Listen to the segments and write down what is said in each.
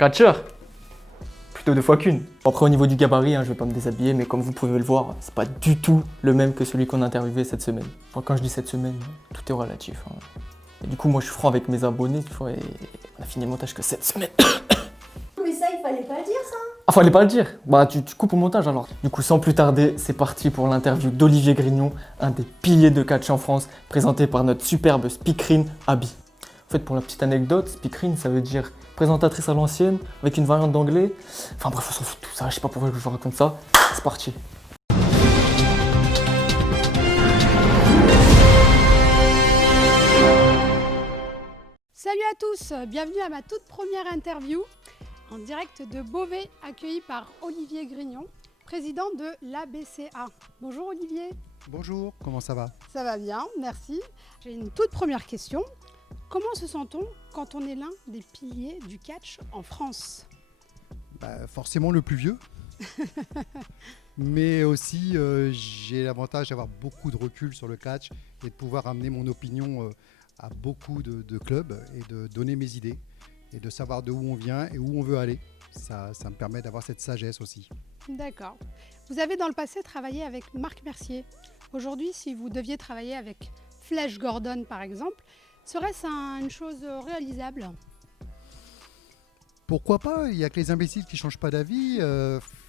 Catcheur. Plutôt 2 fois qu'une. Après, au niveau du gabarit, je vais pas me déshabiller, mais comme vous pouvez le voir, c'est pas du tout le même que celui qu'on a interviewé cette semaine. Enfin, quand je dis cette semaine, tout est relatif. Et du coup, moi, je suis franc avec mes abonnés, tu vois, et on a fini le montage que cette semaine. Mais ça, il fallait pas le dire, ça. Ah, fallait pas le dire. Bah, tu coupes au montage alors. Du coup, sans plus tarder, c'est parti pour l'interview d'Olivier Grignon, un des piliers de catch en France, présenté par notre superbe speakerine Abby. En fait, pour la petite anecdote, speakerine, ça veut dire présentatrice à l'ancienne, avec une variante d'anglais. Enfin bref, on s'en fout de tout ça, je sais pas pourquoi je vous raconte ça. C'est parti. Salut à tous, bienvenue à ma toute première interview en direct de Beauvais, accueilli par Olivier Grignon, président de l'ABCA. Bonjour Olivier. Bonjour, comment ça va? Ça va bien, merci. J'ai une toute première question. Comment se sent-on quand on est l'un des piliers du catch en France? Forcément le plus vieux, mais aussi j'ai l'avantage d'avoir beaucoup de recul sur le catch et de pouvoir amener mon opinion à beaucoup de clubs et de donner mes idées et de savoir d'où on vient et où on veut aller. Ça me permet d'avoir cette sagesse aussi. D'accord. Vous avez dans le passé travaillé avec Marc Mercier. Aujourd'hui, si vous deviez travailler avec Flash Gordon par exemple, serait-ce une chose réalisable? Pourquoi pas? Il n'y a que les imbéciles qui ne changent pas d'avis.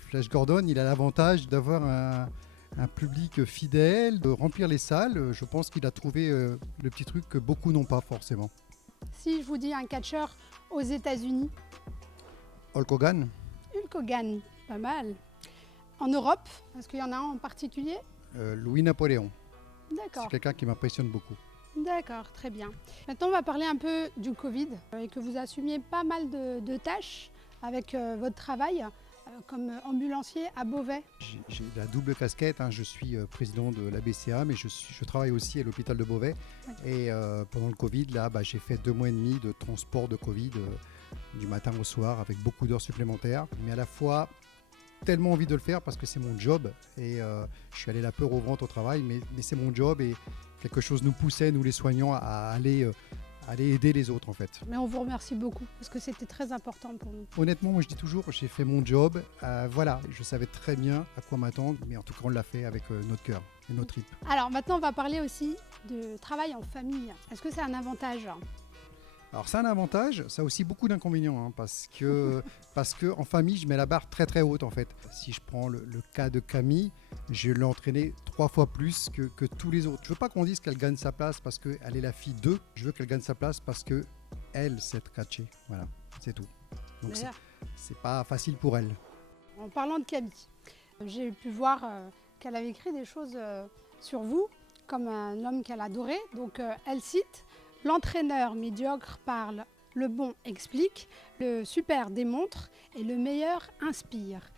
Flash Gordon, il a l'avantage d'avoir un public fidèle, de remplir les salles. Je pense qu'il a trouvé le petit truc que beaucoup n'ont pas forcément. Si je vous dis un catcheur aux États-Unis? Hulk Hogan. Hulk Hogan, pas mal. En Europe, est-ce qu'il y en a un en particulier? Louis Napoléon. D'accord. C'est quelqu'un qui m'impressionne beaucoup. D'accord, très bien. Maintenant, on va parler un peu du Covid et que vous assumiez pas mal de tâches avec votre travail comme ambulancier à Beauvais. J'ai la double casquette, je suis président de l'ABCA, mais je travaille aussi à l'hôpital de Beauvais. Oui. Et pendant le Covid, là, j'ai fait 2 mois et demi de transport de Covid du matin au soir avec beaucoup d'heures supplémentaires, mais à la fois tellement envie de le faire parce que c'est mon job et je suis allé la peur au ventre au travail, mais c'est mon job et quelque chose nous poussait, nous les soignants, à aller aider les autres en fait. Mais on vous remercie beaucoup parce que c'était très important pour nous. Honnêtement, moi je dis toujours, j'ai fait mon job, voilà, je savais très bien à quoi m'attendre, mais en tout cas on l'a fait avec notre cœur et notre tripes. Alors maintenant on va parler aussi de travail en famille. Est-ce que c'est un avantage? Alors c'est un avantage, ça a aussi beaucoup d'inconvénients, parce que en famille, je mets la barre très très haute en fait. Si je prends le cas de Camille, je l'ai entraînée 3 fois plus que tous les autres. Je veux pas qu'on dise qu'elle gagne sa place parce qu'elle est la fille d'eux, je veux qu'elle gagne sa place parce qu'elle sait catcher, voilà, c'est tout. Donc c'est pas facile pour elle. En parlant de Camille, j'ai pu voir qu'elle avait écrit des choses sur vous, comme un homme qu'elle adorait, donc elle cite: l'entraîneur médiocre parle, le bon explique, le super démontre et le meilleur inspire.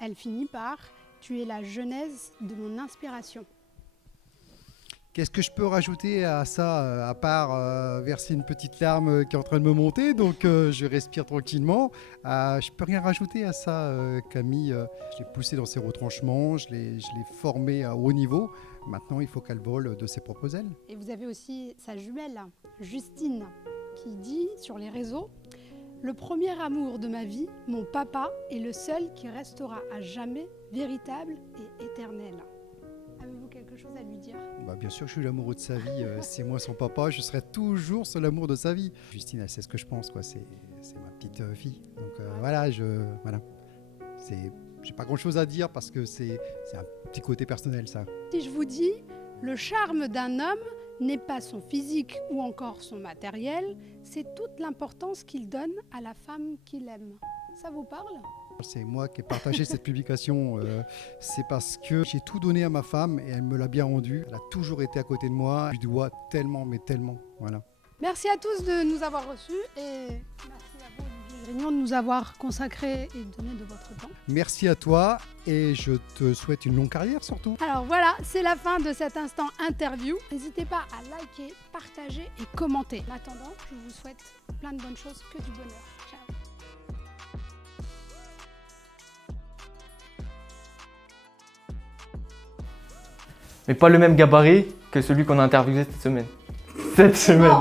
Elle finit par: tu es la genèse de mon inspiration. Qu'est-ce que je peux rajouter à ça, à part verser une petite larme qui est en train de me monter, donc je respire tranquillement. Je peux rien rajouter à ça, Camille. Je l'ai poussée dans ses retranchements, je l'ai formée à haut niveau. Maintenant, il faut qu'elle vole de ses propres ailes. Et vous avez aussi sa jumelle, Justine, qui dit sur les réseaux: le premier amour de ma vie, mon papa, est le seul qui restera à jamais véritable et éternel. Avez-vous quelque chose à lui dire? Bien sûr, je suis l'amoureux de sa vie. C'est moi son papa, je serai toujours sur l'amour de sa vie. Justine, elle sait ce que je pense, quoi. C'est ma petite fille. Donc voilà. J'ai pas grand-chose à dire parce que c'est un petit côté personnel, ça. Si je vous dis: le charme d'un homme n'est pas son physique ou encore son matériel, c'est toute l'importance qu'il donne à la femme qu'il aime. Ça vous parle? C'est moi qui ai partagé cette publication, c'est parce que j'ai tout donné à ma femme et elle me l'a bien rendu. Elle a toujours été à côté de moi, je lui dois tellement, mais tellement, voilà. Merci à tous de nous avoir reçus et merci à vous, Olivier Grignon, de nous avoir consacré et donné de votre temps. Merci à toi et je te souhaite une longue carrière surtout. Alors voilà, c'est la fin de cet instant interview. N'hésitez pas à liker, partager et commenter. En attendant, je vous souhaite plein de bonnes choses, que du bonheur. Ciao. Mais pas le même gabarit que celui qu'on a interviewé cette semaine. Cette semaine.